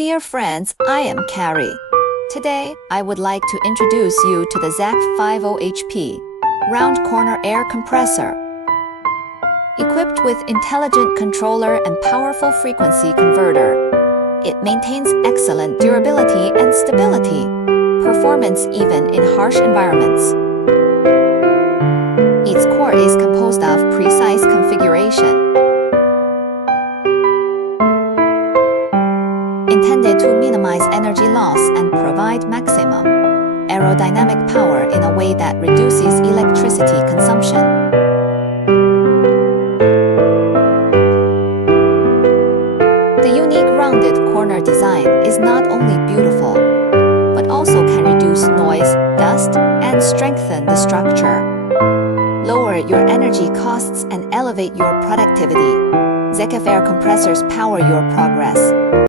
Dear friends, I am Carrie. Today, I would like to introduce you to the ZAC 50HP round corner air compressor. Equipped with intelligent controller and powerful frequency converter, it maintains excellent durability and stability, performance even in harsh environments. Its core is composed of precise configuration, intended to minimize energy loss and provide maximum aerodynamic power in a way that reduces electricity consumption. The unique rounded corner design is not only beautiful, but also can reduce noise, dust, and strengthen the structure. Lower your energy costs and elevate your productivity. ZAC air compressors power your progress.